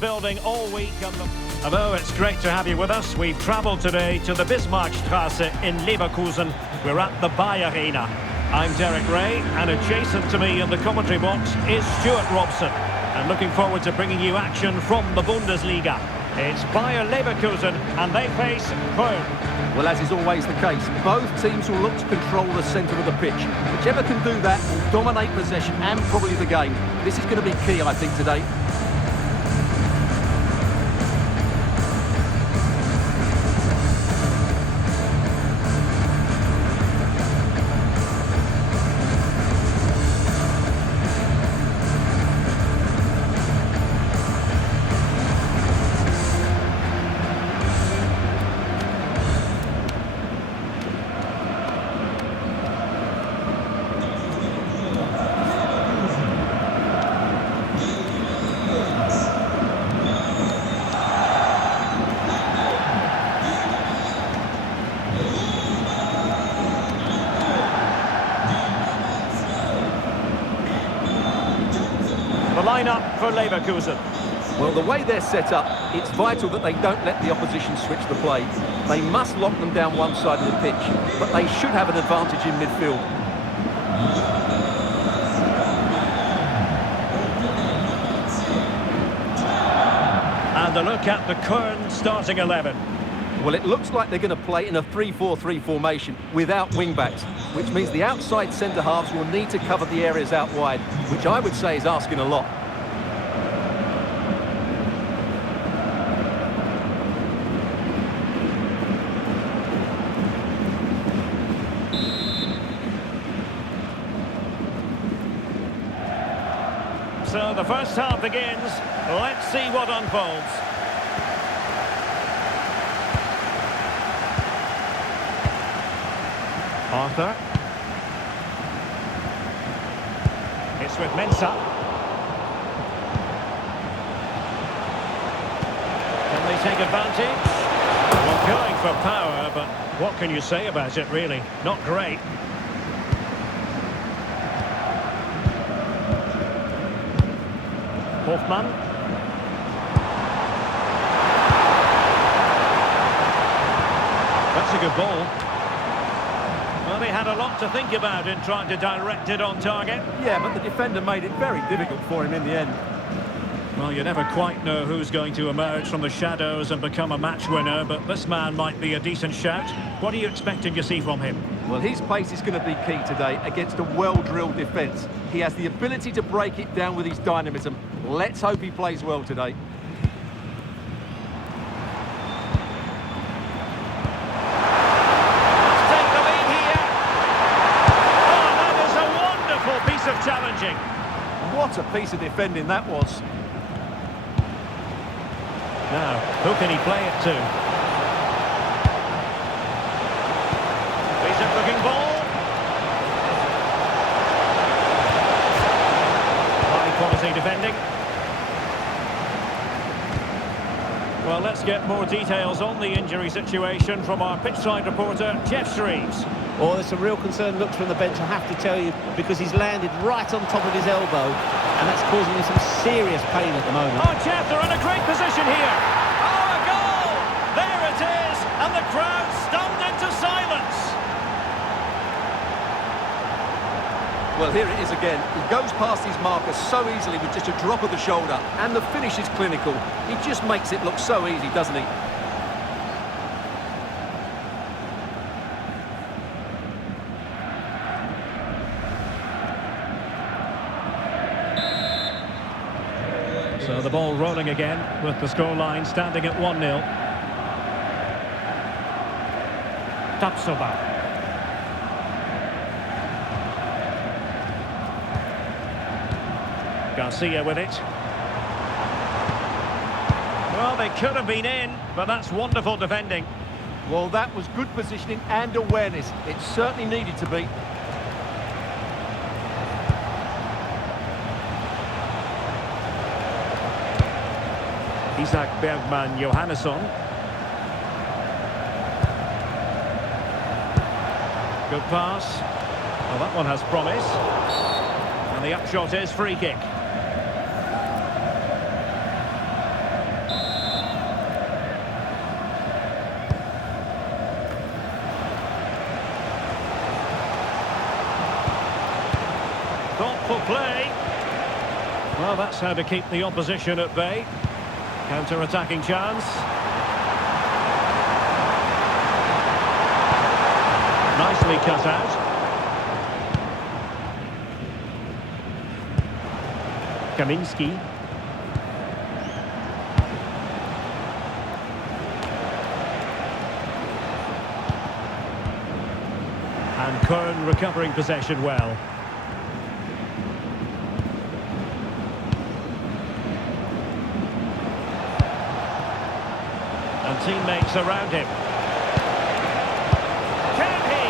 Building all week. Hello, it's great to have you with us. We've travelled today to the Bismarckstraße in Leverkusen. We're at the Bayer Arena. I'm Derek Ray, and adjacent to me in the commentary box is Stuart Robson. And looking forward to bringing you action from the Bundesliga. It's Bayer Leverkusen, and they face Koln. Well, as is always the case, both teams will look to control the centre of the pitch. Whichever can do that will dominate possession and probably the game. This is going to be key, I think, today. Lineup for Leverkusen. Well, the way they're set up, it's vital that they don't let the opposition switch the play. They must lock them down one side of the pitch, but they should have an advantage in midfield. And a look at the Koln starting 11. Well, it looks like they're going to play in a 3-4-3 formation without wing-backs, which means the outside centre-halves will need to cover the areas out wide, which I would say is asking a lot. So the first half begins. Let's see what unfolds. Arthur. It's with Mensah. Can they take advantage? Well, going for power, but what can you say about it, really? Not great. Hoffmann. That's a good ball. Well, they had a lot to think about in trying to direct it on target. Yeah, but the defender made it very difficult for him in the end. Well, you never quite know who's going to emerge from the shadows and become a match winner, but this man might be a decent shout. What are you expecting to see from him? Well, his pace is going to be key today against a well-drilled defence. He has the ability to break it down with his dynamism. Let's hope he plays well today. Challenging. What a piece of defending that was. Now, who can he play it to? Decent looking ball. High quality defending. Well, let's get more details on the injury situation from our pitchside reporter, Jeff Shreves. Oh, there's some real concern looks from the bench, I have to tell you, because he's landed right on top of his elbow, and that's causing him some serious pain at the moment. Oh, Jeff, they're in a great position here. Oh, a goal! There it is, and the crowd stunned into silence. Well, here it is again. He goes past his marker so easily with just a drop of the shoulder, and the finish is clinical. He just makes it look so easy, doesn't he? So the ball rolling again with the scoreline standing at 1-0. Tapsoba. Garcia with it. Well, they could have been in, but that's wonderful defending. Well, that was good positioning and awareness. It certainly needed to be. Isak Bergman Johannesson. Good pass. Well, that one has promise. And the upshot is free kick. play. Well, that's how to keep the opposition at bay. Counter-attacking chance. Nicely cut out. Kaminski. And Koln recovering possession well. And teammates around him. Can he?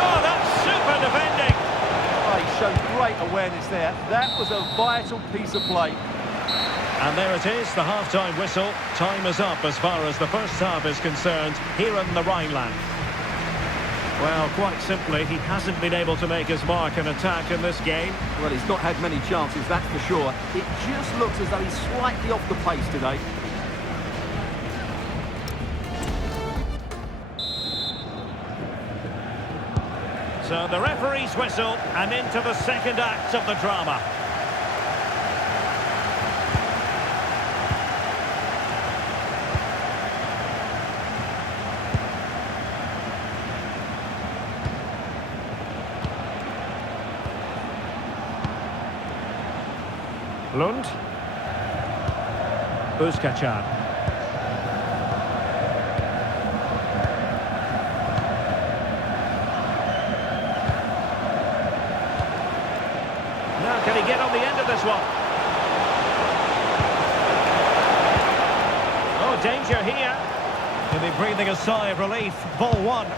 Oh, that's super defending. Oh, he showed great awareness there. That was a vital piece of play. And there it is, the half-time whistle. Time is up as far as the first half is concerned here in the Rhineland. Well, quite simply, he hasn't been able to make his mark and attack in this game. Well, he's not had many chances, that's for sure. It just looks as though he's slightly off the pace today. So the referee's whistle, and into the second act of the drama. Lund. Uzkacan. Now, can he get on the end of this one? Oh, danger here. He'll be breathing a sigh of relief. Ball one.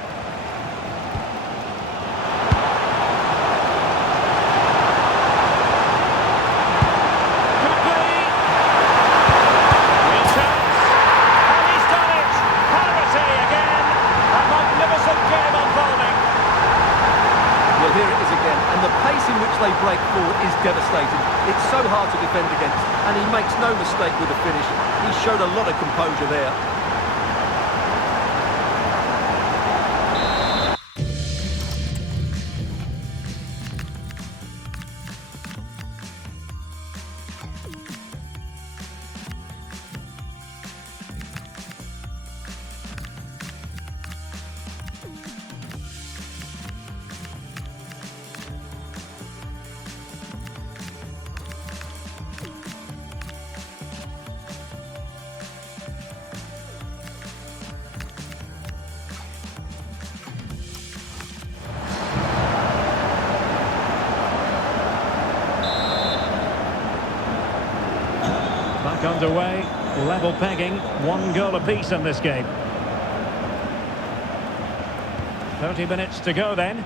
Here it is again, and the pace in which they break forward is devastating. It's so hard to defend against, and he makes no mistake with the finish. He showed a lot of composure there. Back underway, level pegging, 1 goal apiece in this game. 30 minutes to go then.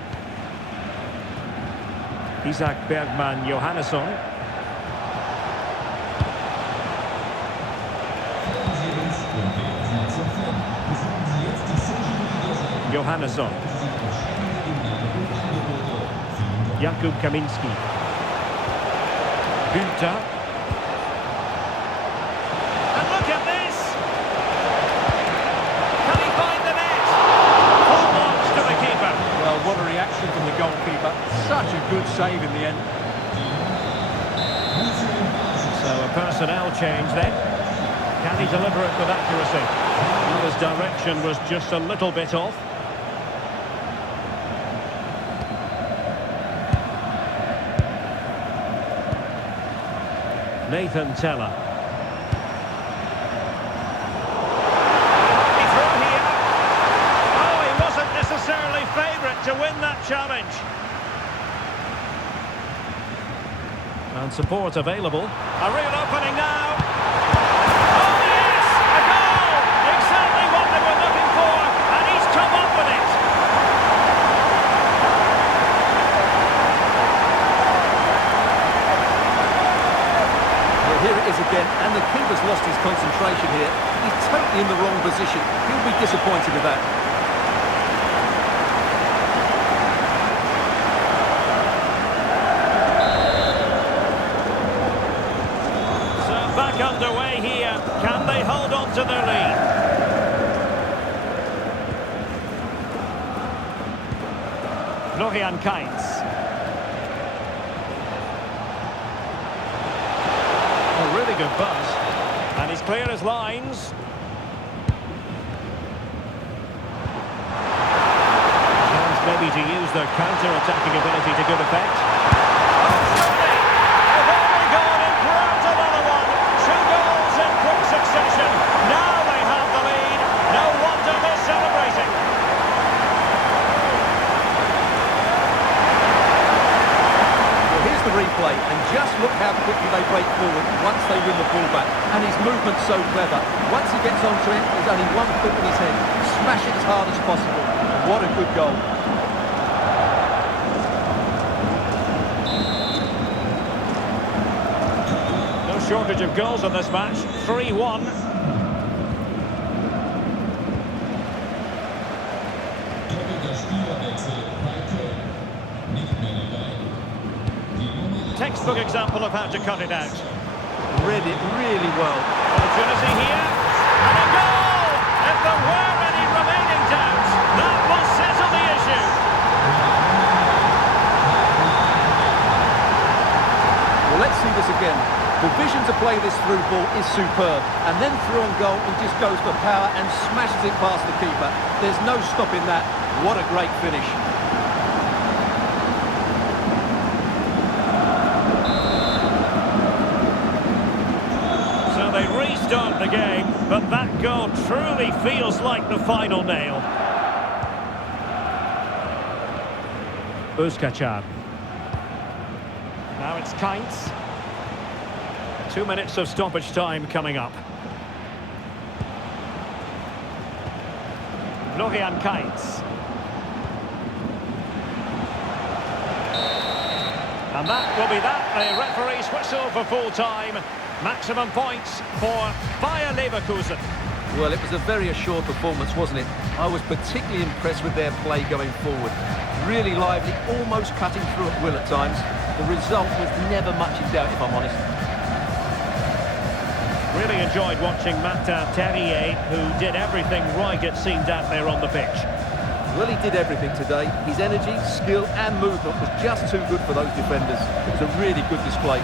Isaac Bergman Johannesson. Johannesson. Jakub Kaminski. Günther. What a reaction from the goalkeeper. Such a good save in the end. So a personnel change then. Can he deliver it with accuracy? Well, his direction was just a little bit off. Nathan Teller. To win that challenge. And support available. A real opening now. Oh yes! A goal! Exactly what they were looking for, and he's come up with it. Well, here it is again, and the keeper's lost his concentration here. He's totally in the wrong position. He'll be disappointed with that. Underway here. Can they hold on to their lead? Florian Kainz. good buzz. And he's clear as lines. Chance maybe to use their counter-attacking ability to good effect. Oh, surely! They've only gone in front another one. 2 goals in quick succession. Now they have the lead. No wonder they're celebrating. Here's the replay, and just look how quickly they break forward once they win the ball back. And his movement's so clever. Once he gets onto it, there's only one click in his head. Smash it as hard as possible. What a good goal. No shortage of goals in this match. 3-1. Textbook example of how to cut it out. Read it really well. Opportunity here, and a goal! If there were any remaining doubts, that will settle the issue. Well, let's see this again. The vision to play this through ball is superb, and then through on goal he just goes for power and smashes it past the keeper. There's no stopping that. What a great finish. They restart the game, but that goal truly feels like the final nail. Uzkacar. Now it's Kainz. 2 minutes of stoppage time coming up. Florian Kainz. And that will be that. The referee's whistle for full time. Maximum points for Bayer Leverkusen. Well, it was a very assured performance, wasn't it? I was particularly impressed with their play going forward. Really lively, almost cutting through at will at times. The result was never much in doubt, if I'm honest. Really enjoyed watching Martin Terrier, who did everything right, it seemed, out there on the pitch. Well, he did everything today. His energy, skill and movement was just too good for those defenders. It was a really good display.